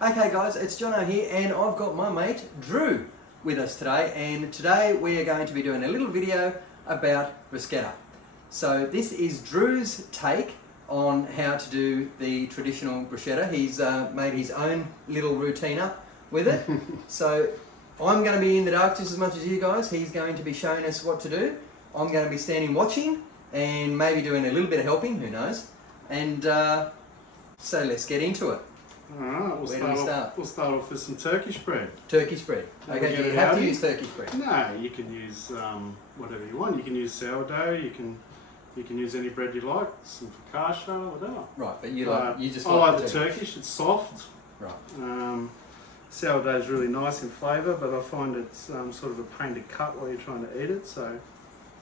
Okay guys, it's Jono here and I've got my mate Drew with us today, and today we are going to be doing a little video about bruschetta. So this is Drew's take on how to do the traditional bruschetta. He's made his own little routine up with it. So I'm going to be in the dark just as much as you guys. He's going to be showing us what to do. I'm going to be standing watching and maybe doing a little bit of helping, who knows. And so let's get into it. Alright, we'll start off with some Turkish bread. Turkish bread. Okay, do you have to use Turkish bread? No, you can use whatever you want. You can use sourdough, you can use any bread you like, some focaccia, whatever. Right, but you just I like the Turkish, it's soft. Right. Sourdough is really nice in flavour, but I find it's sort of a pain to cut while you're trying to eat it, so...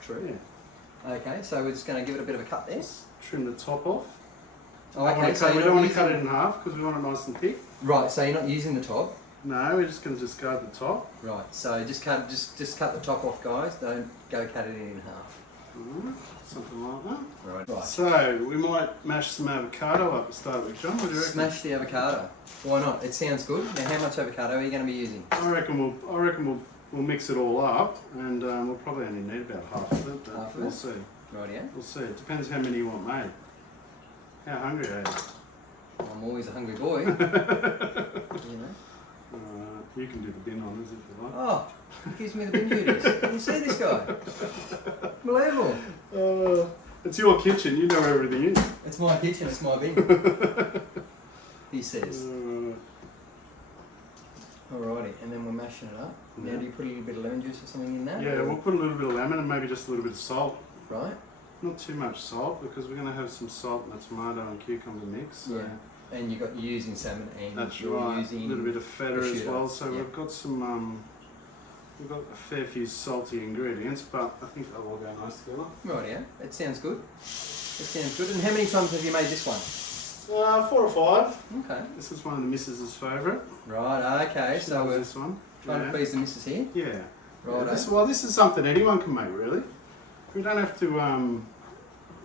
True. Yeah. Okay, so we're just going to give it a bit of a cut there. Trim the top off. Oh, okay, so we don't want to cut it in half because we want it nice and thick. Right, so you're not using the top? No, we're just going to discard the top. Right, so just cut the top off, guys. Don't go cut it in half. Something like that. Right. So we might mash some avocado up to start with, John. What do you reckon? Smash the avocado. Why not? It sounds good. Now, how much avocado are you going to be using? I reckon we'll mix it all up, and we'll probably only need about half of it. But we'll see. Right, yeah. We'll see. It depends how many you want made. How hungry are you? I'm always a hungry boy. You know. You can do the bin honours if you like. Oh, he gives me the bin duties. Can you see this guy? Unbelievable. It's your kitchen. You know everything in it. It's my kitchen. It's my bin. He says. Alrighty, and then we're mashing it up. Yeah. Now, do you put a little bit of lemon juice or something in that? Yeah, we'll put a little bit of lemon and maybe just a little bit of salt. Right. Not too much salt because we're going to have some salt in the tomato and cucumber mix. So. Yeah. And you're using salmon and that's you're right. using A little bit of feta as well. So yeah. we've got some, we've got a fair few salty ingredients, but I think they'll all go nice together. Right, yeah. It sounds good. It sounds good. And how many times have you made this one? 4 or 5. Okay. This is one of the missus's favourite. Right, okay. So we're this one. trying to please the missus here? Yeah. Right. Yeah, this is something anyone can make, really. We don't have to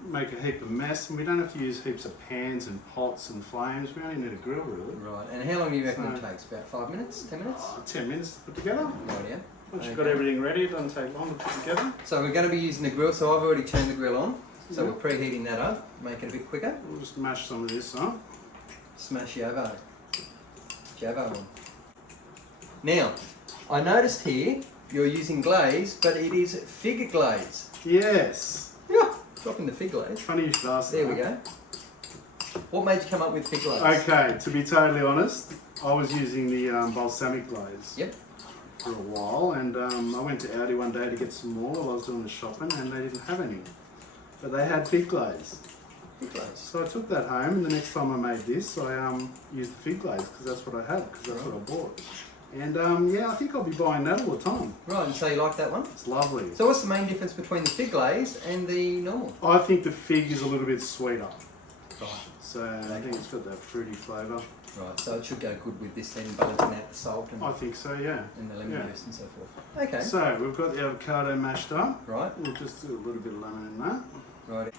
make a heap of mess, and we don't have to use heaps of pans and pots and flames. We only need a grill, really. Right. And how long do you reckon it takes? About 5 minutes? 10 minutes? 10 minutes to put together. Right, yeah. Once you've got everything ready, it doesn't take long to put together. So we're going to be using the grill, so I've already turned the grill on. So we're preheating that up, make it a bit quicker. We'll just mash some of this up. Smash Javo on. Now, I noticed here you're using glaze, but it is fig glaze. Yes. Yeah, dropping the fig glaze. Funny you should ask that. There we go. What made you come up with fig glaze? Okay, to be totally honest, I was using the balsamic glaze. Yep. For a while, and I went to Aldi one day to get some more while I was doing the shopping, and they didn't have any. But they had fig glaze. Fig glaze. So I took that home, and the next time I made this, I used the fig glaze because that's what I had, because that's what I bought. And yeah, I think I'll be buying that all the time. Right, and so you like that one? It's lovely. So what's the main difference between the fig glaze and the normal? I think the fig is a little bit sweeter. Right. So I think it's got that fruity flavour. Right, so it should go good with this then, balancing out the salt and, I think so, yeah. And the lemon juice and so forth. Okay. So we've got the avocado mashed up. Right. We'll just do a little bit of lemon in that. Right.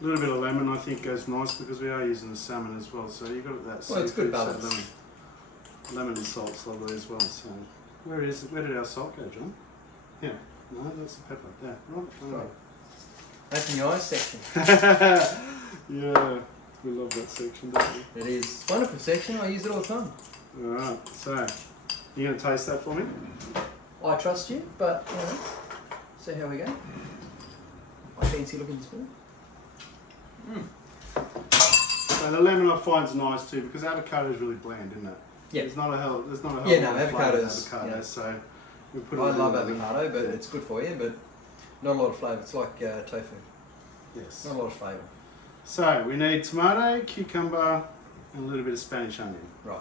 A little bit of lemon I think goes nice because we are using the salmon as well, so you've got that. Well, it's good balance. Lemon and salt's lovely as well. So where did our salt go, John? Yeah, no, that's the pepper. There, right. Open your eyes section. Yeah, we love that section, don't we? It is a wonderful section. I use it all the time. All right, so you gonna taste that for me? I trust you, but you know, see how we go. I fancy looking spoon. So the lemon I find is nice too because avocado is really bland, isn't it? Yeah. There's not a hell of no, lot of avocado. Yeah. So we put. I love avocado, but it's good for you, but not a lot of flavour. It's like tofu. Yes. Not a lot of flavour. So we need tomato, cucumber, and a little bit of Spanish onion. Right.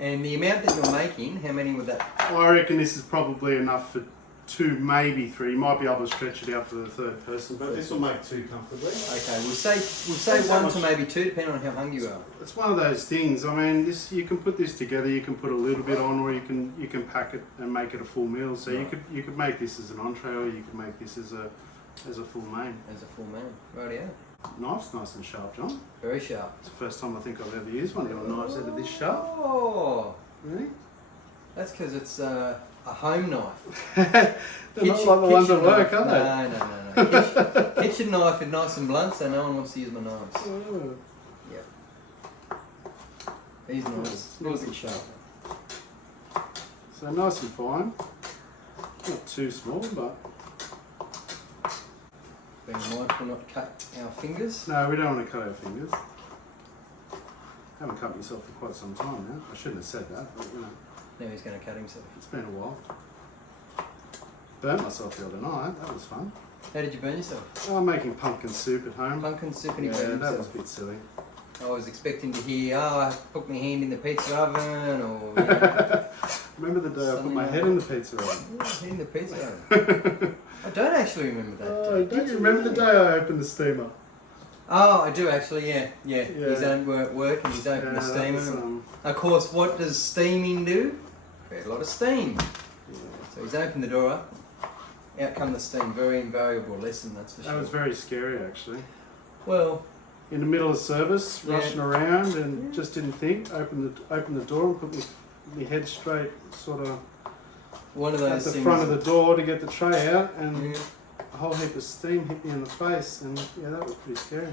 And the amount that you're making, how many would that? I reckon this is probably enough for 2, maybe 3. You might be able to stretch it out for the third person, but this will make 2 comfortably. Okay, we'll say 1 to maybe 2, depending on how hungry you are. It's one of those things. I mean, you can put this together. You can put a little bit on, or you can pack it and make it a full meal. So right. you could make this as an entree, or you could make this as a full main. As a full main, right? Yeah. Knife's nice and sharp, John. Very sharp. It's the first time I think I've ever used one of your knives out of this sharp. Oh, Really? that's because it's a home knife. They're not like the ones at work, are they? No. Kitchen knife is nice and blunt, so no one wants to use my knives. Oh. Yep. These knives, nice and sharp. So nice and fine. Not too small, but... Being mindful not to cut our fingers. No, we don't want to cut our fingers. Haven't cut myself for quite some time now. I shouldn't have said that, but you know. Now he's going to cut himself. It's been a while. Burnt myself the other night. That was fun. How did you burn yourself? Oh, I'm making pumpkin soup at home. Pumpkin soup and he Yeah, burned that was himself. a bit silly. I was expecting to hear, I put my hand in the pizza oven, or you know, Remember the day I put Something my like head that. in the pizza oven? yeah, in the pizza oven. I don't actually remember that. Oh, don't you remember the day I opened the steamer? Oh, I do actually, yeah. He's Yeah. owned work and he's opened the that steamer. was, Of course, what does steaming do? Create a lot of steam. yeah. So he's opened the door up, out come the steam. Very invaluable lesson, that's for That sure. was very scary, actually. Well, In the middle of service, Yeah. rushing around and Yeah. just didn't think. Opened the door and put my head straight, sort of one of at those the things. front of the door to get the tray out, and Yeah. a whole heap of steam hit me in the face, and yeah, that was pretty scary.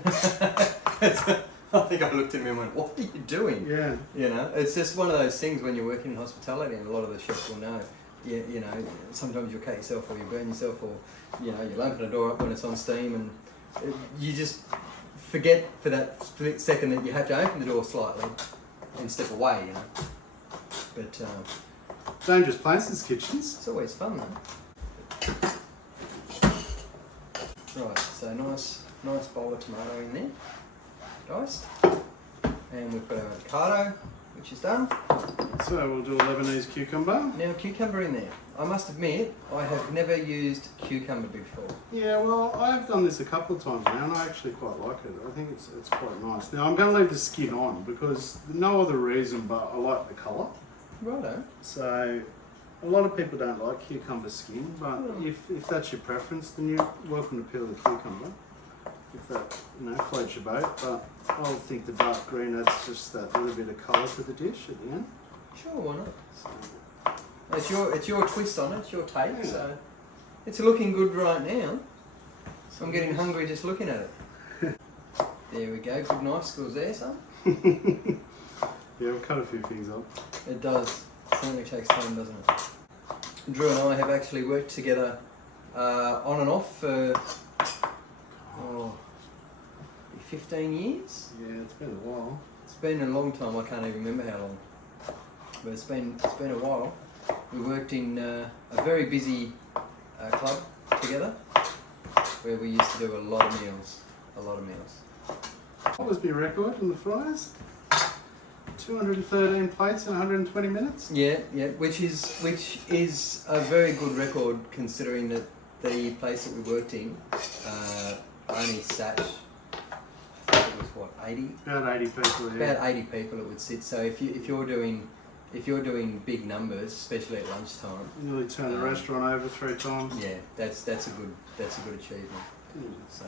I think I looked at him and went, "What are you doing?" Yeah. You know, it's just one of those things when you're working in hospitality, and a lot of the chefs will know. You know, sometimes you'll cut yourself or you burn yourself, or you know, you'll open a door up when it's on steam, and you just forget for that split second that you have to open the door slightly and step away. You know, but Dangerous places, kitchens. it's always fun though. Right, so nice bowl of tomato in there, diced, and we've got our avocado, which is done. So we'll do a Lebanese cucumber. Now cucumber in there. I must admit, I have never used cucumber before. Yeah, well, I've done this a couple of times now, and I actually quite like it. I think it's quite nice. Now I'm going to leave the skin on because no other reason but I like the colour. Righto. So a lot of people don't like cucumber skin, but if that's your preference, then you're welcome to peel the cucumber. If that floats your boat, but I think the dark green adds just that little bit of colour to the dish at the end. Sure, why not? So, It's your twist on it, it's your take, Yeah. so it's looking good right now. So I'm getting hungry just looking at it. There we go, good knife skills there, son. yeah, we'll cut a few things up. It does. It certainly takes time, doesn't it? Drew and I have actually worked together on and off for 15 years. Yeah, it's been a while. It's been a long time. I can't even remember how long, but it's been a while. We worked in a very busy club together, where we used to do a lot of meals. What was my record in the fries? 213 plates in 120 minutes. Yeah, which is a very good record considering that the place that we worked in only sat, I think it was what, 80? About 80 people. Yeah. About 80 people it would sit. So if you're doing big numbers, especially at lunchtime, Nearly turned the restaurant over 3 times. yeah, that's a good achievement. So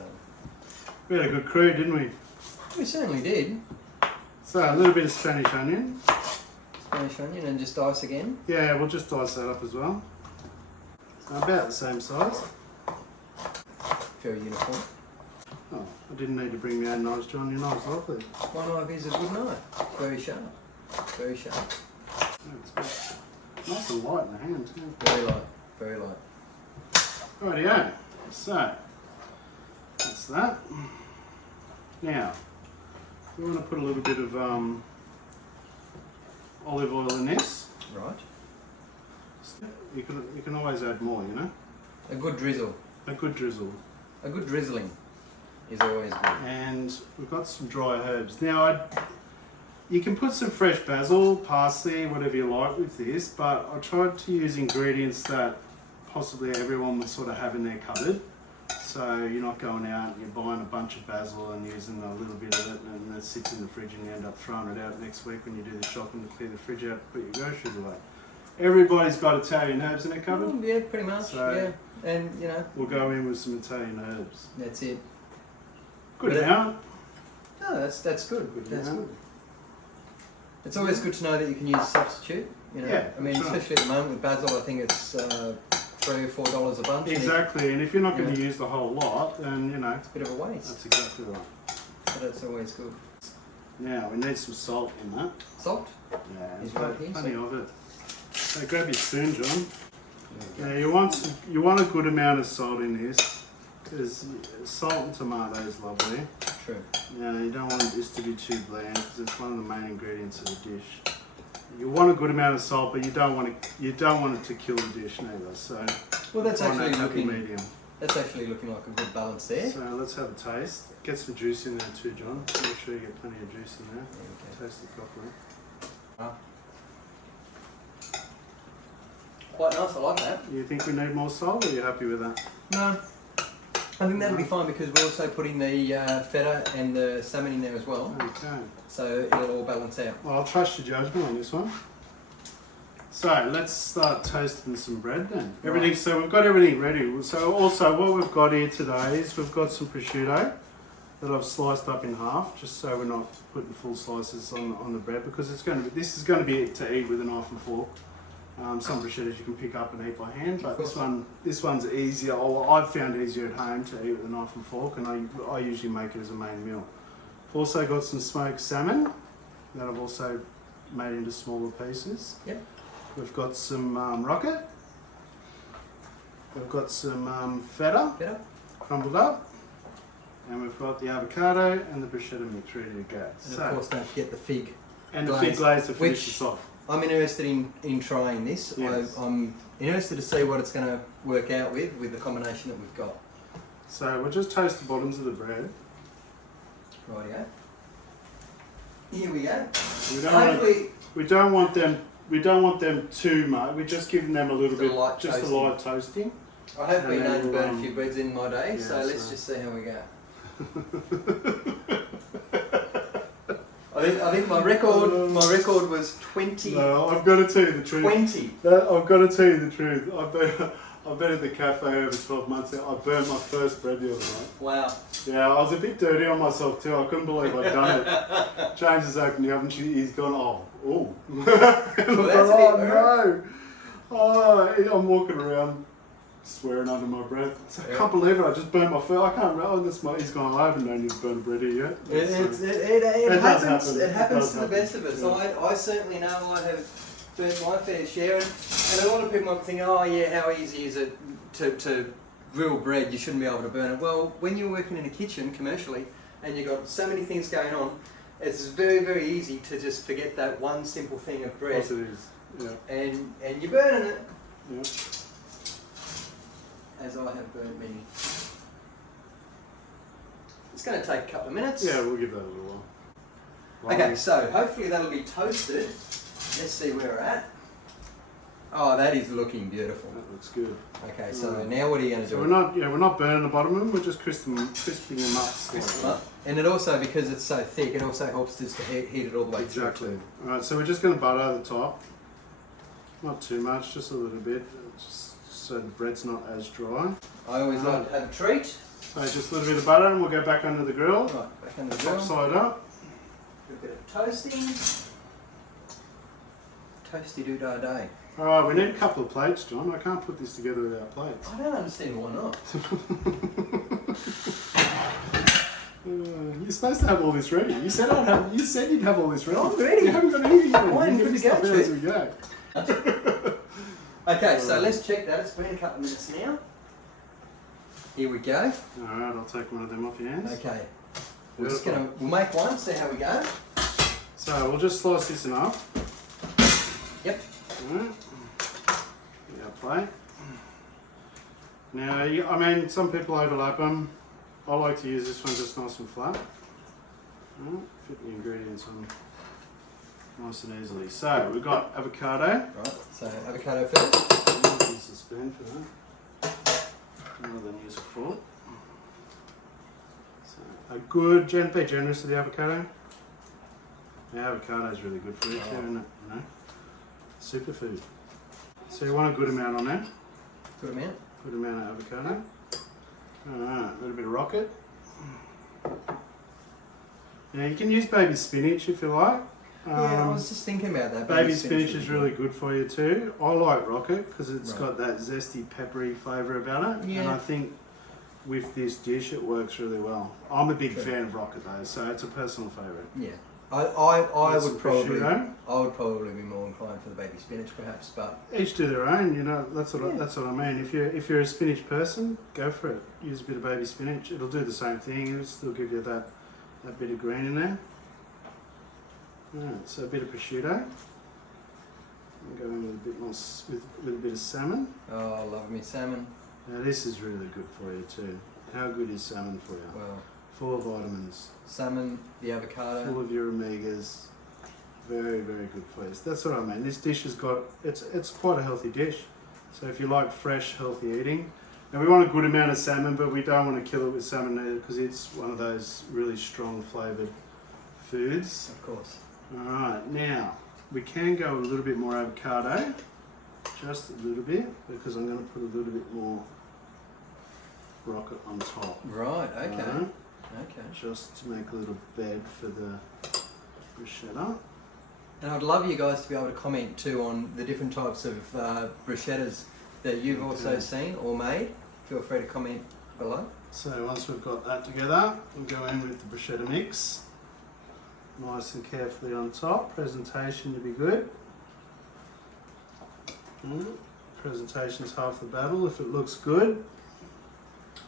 We had a good crew, didn't we? we certainly did. So a little bit of Spanish onion. Spanish onion and just dice again. Yeah, we'll just dice that up as well. So about the same size. Very uniform. Oh, I didn't need to bring my own knives, John. Your knife's lovely. My knife is a good knife. Very sharp. Very sharp. Yeah, it's good. Nice and light in the hand too. Very light. Very light. Rightio. So that's that. Now we want to put a little bit of olive oil in this. Right. You can always add more, you know. A good drizzle. A good drizzle. A good drizzling is always good. And we've got some dry herbs. Now you can put some fresh basil, parsley, whatever you like with this, but I tried to use ingredients that possibly everyone would sort of have in their cupboard. So you're not going out and you're buying a bunch of basil and using a little bit of it and then it sits in the fridge and you end up throwing it out next week when you do the shopping to clear the fridge out to put your groceries away. Everybody's got Italian herbs in their cupboard. Yeah, pretty much. So- yeah, and We'll go in with some Italian herbs. that's it. Good amount. No, that's good. That's amount. good. It's always good to know that you can use a substitute. You know, Yeah, I mean, that's right. especially at the moment with basil, I think it's $3 or $4 a bunch. Exactly, and if you're not going to Yeah. use the whole lot, then you know It's a bit of a waste, that's exactly right. but it's always good. Now we need some salt in that. Salt. Yeah, Is plenty, right here, plenty so- of it. So grab your spoon, John. There Now we you want a good amount of salt in this, because salt and tomato is lovely. go. True. Now you don't want this to be too bland, because it's one of the main ingredients of the dish. You want a good amount of salt, but you don't want it to kill the dish neither. So Well, that's find that actually happy looking. medium. That's actually looking like a good balance there. So let's have a taste. Get some juice in there too, John. Make sure you get plenty of juice in there. There Taste it properly. we go. Quite nice. I like that. You think we need more salt, or are you happy with that? No, I think that'll be fine because we're also putting the feta and the salmon in there as well, Okay. so it'll all balance out. Well, I'll trust your judgment on this one. So let's start toasting some bread then. Right. So we've got everything ready. So also what we've got here today is we've got some prosciutto that I've sliced up in half, just so we're not putting full slices on the bread, because this is going to be to eat with a knife and fork. Some prosciuttos you can pick up and eat by hand, but this one's easier. Or I've found easier at home to eat with a knife and fork, and I usually make it as a main meal. I've also got some smoked salmon that I've also made into smaller pieces. Yep. We've got some rocket. We've got some feta Feta. crumbled up, and we've got the avocado and the bruschetta mix ready to go. And of course, don't forget the fig. and the fig glaze to finish which- this off. I'm interested in trying this. Yes. I'm interested to see what it's going to work out with the combination that we've got. So we'll just toast the bottoms of the bread. Rightio. Here we go. We don't want Hopefully, we don't want them too much. We're just giving them a little Just a bit, light just toasting. a light toasting. I hope we and then don't burn a we'll, few breads in my day, yeah, so let's so- just see how we go. I think my record was 20. No, I've got to tell you the truth. 20. I've got to tell you the truth. I've been at the cafe over 12 months now. I burnt my first bread the other night. Wow. Yeah, I was a bit dirty on myself too. I couldn't believe I'd done it. James has opened the oven. He's gone, oh. Well, that's a bit no. Oh, I'm walking around swearing under my breath. So I can't believe it. I just burnt my first. I can't remember. He's gone, I haven't known you to burn bread here yet. It does happens. happen. It happens does to the happen. best of us. Yeah. I certainly know I have burnt my fair share, and a lot of people might think, oh yeah, how easy is it to grill bread? You shouldn't be able to burn it. Well, when you're working in a kitchen commercially and you've got so many things going on, it's very, very easy to just forget that one simple thing of bread. Yes, it is. Yeah. And you're burning it, Yeah. as I have burnt many. It's going to take a couple of minutes. Yeah, we'll give that a little while. Okay, so hopefully that'll be toasted. Let's see where we're at. Oh, that is looking beautiful. That looks good. Okay, so now what are you going to So do? we're not burning the bottom of them. We're just crisping them up. Crisp them up. And it also, because it's so thick, it also helps just to heat it all the way Exactly. through. All right, so we're just going to butter the top. Not too much, just a little bit, just so the bread's not as dry. I always like to have a treat. So just a little bit of butter, and we'll go back under the grill. Right, back under the Top grill. side up. A bit of toasting. Toasty doo dah day. All right, we need a couple of plates, John. I can't put this together without plates. I don't understand why not. You're supposed to have all this ready. You said you'd have all this ready. I'm ready. You haven't got any yet. I'm You're good to getting go, stuff as Chief. we go. Okay, so let's check that. It's been a couple of minutes now. Here we go. All right, I'll take one of them off your hands. Okay. We'll make one, see how we go. So we'll just slice this in half. Yep. Alright. Yeah, plate. Now, I mean, some people overlap them. I like to use this one just nice and flat. Alright, fit the ingredients on nice and easily. So, we've got avocado. Right, so avocado first. Use the spoon for that. Rather than use a fork. So, be generous with the avocado. The avocado is really good for you too, isn't it? You know? Superfood. So you want a good amount on there. Good amount. Good amount of avocado. Alright, a little bit of rocket. Yeah, you can use baby spinach if you like. Yeah, I was just thinking about that. Baby spinach is really good for you too. I like rocket because it's got that zesty, peppery flavour about it. Yeah. And I think with this dish it works really well. I'm a big fan of rocket though, so it's a personal favourite. Yeah. I would probably prosciutto. be more inclined for the baby spinach perhaps, but Each to their own, you know, that's what I mean. If you're a spinach person, go for it. Use a bit of baby spinach. It'll do the same thing. It'll still give you that bit of green in there. Alright, so a bit of prosciutto. And go in with a bit more with a bit of salmon. oh, I love me salmon. Now this is really good for you too. How good is salmon for you? Well, Full of vitamins, salmon, the avocado. full of your omegas. Very, very good for you. So that's what I mean. This dish has got, it's quite a healthy dish. So if you like fresh, healthy eating, now we want a good amount of salmon, but we don't want to kill it with salmon either because it's one of those really strong flavoured foods. Of course. Alright, now we can go a little bit more avocado, just a little bit, because I'm going to put a little bit more rocket on top. Right, okay. Alright, Okay. just to make a little bed for the bruschetta. And I'd love you guys to be able to comment too on the different types of bruschettas that you've also seen or made. Feel free to comment below. So once we've got that together, we'll go in with the bruschetta mix. Nice and carefully on top. Presentation to be good. Presentation's half the battle. If it looks good,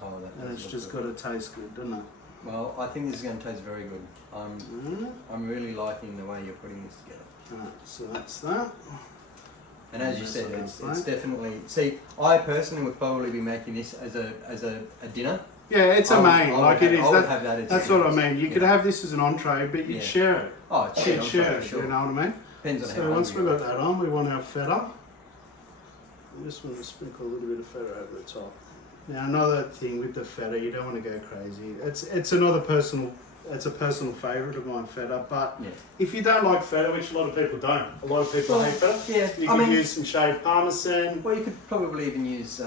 Oh, that and does it's look just good. got to taste good, doesn't it? Well, I think this is going to taste very good. I'm really liking the way you're putting this together. Alright, so that's that. And as you Yes, said, I it's understand. definitely. See, I personally would probably be making this as a dinner. Yeah, it's a main. Like it is. I would have that as That's dinner. what I mean. You could have this as an entree, but you'd Yeah. share it. Oh, You'd cheers, share it. sure. You know what I mean? Depends on how So once hungry we've you got that on, we want our feta. I'm just going to sprinkle a little bit of feta over the top. Now another thing with the feta, you don't want to go crazy. It's a personal favourite of mine, feta. But Yeah. if you don't like feta, which a lot of people don't, a lot of people hate feta. Yeah, You I could mean- use some shaved parmesan. Well, you could probably even use.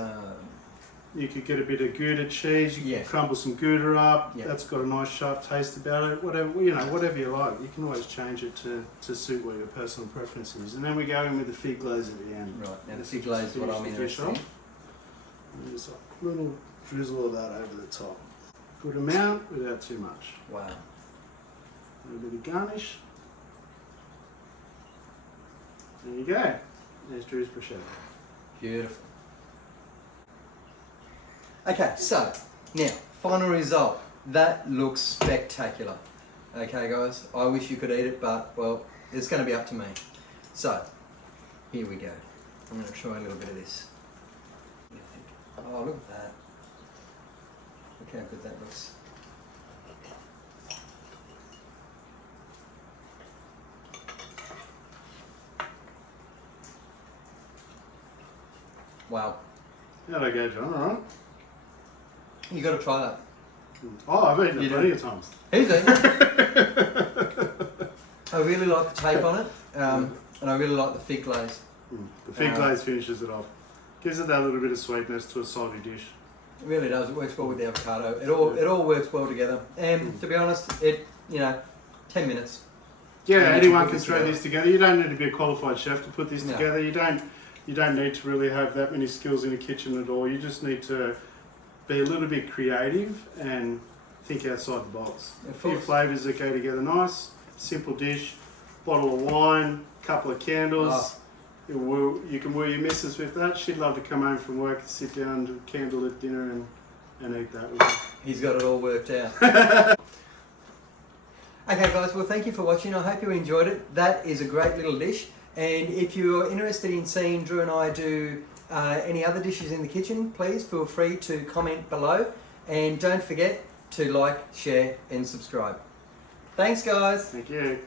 You could get a bit of Gouda cheese. You Yeah. could crumble some Gouda up. Yeah. That's got a nice sharp taste about it. Whatever whatever you like. You can always change it to suit what your personal preference is. And then we go in with the fig glaze at the end. Right, now the Let's fig just glaze is what finish I'm the dish interested in. off. And just a little drizzle of that over the top. Good amount without too much. Wow. A little bit of garnish. There you go. There's Drew's bruschetta. Beautiful. Okay, so now final result. That looks spectacular. Okay, guys, I wish you could eat it, but well, it's going to be up to me. So here we go. I'm going to try a little bit of this. Oh, look at that. Look how good that looks. Wow. How'd I go, John? All right. You got to try that. Oh, I've eaten You it plenty do? of times. Who's it? I really like the tape on it, and I really like the fig glaze. The fig glaze finishes it off. Gives it that little bit of sweetness to a salty dish. It really does. It works well with the avocado. It all works well together. And to be honest, 10 minutes. Yeah, And you anyone put can this throw together. this together. You don't need to be a qualified chef to put this No. together. You don't need to really have that many skills in the kitchen at all. You just need to be a little bit creative and think outside the box. Of A few course. flavours that go together nice. Simple dish. Bottle of wine. Couple of candles. You can woo your missus with that. She'd love to come home from work and sit down to candlelit dinner and eat that with her. He's got it all worked out. Okay, guys. Well, thank you for watching. I hope you enjoyed it. That is a great little dish. And if you're interested in seeing Drew and I do any other dishes in the kitchen, please feel free to comment below. And don't forget to like, share, and subscribe. Thanks, guys. Thank you.